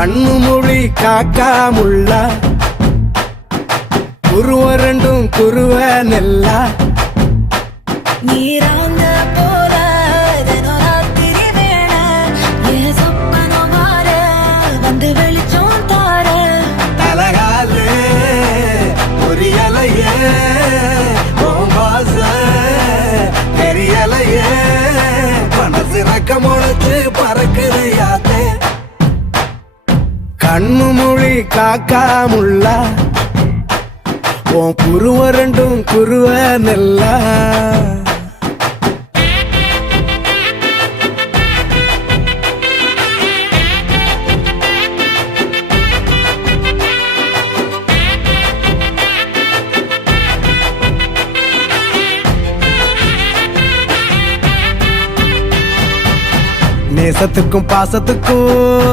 கண்ணு மொழி காக்காமுள்ள குருவரண்டும் குருவ நெல்லா நீராங்க போல தினராத்திரி வேள என் சொப்பனம் மாற வந்து வெளிச்சம் தார தலகாலு பொரியலையே ஓம்பாச தெரியலையே மனசு ரக்க முளைச்சு பறக்குதையாத்தே கண்ணு மொழி காக்காமுள்ள உன் குருவரண்டும் குருவ நெல்லா நேசத்துக்கும் பாசத்துக்கும்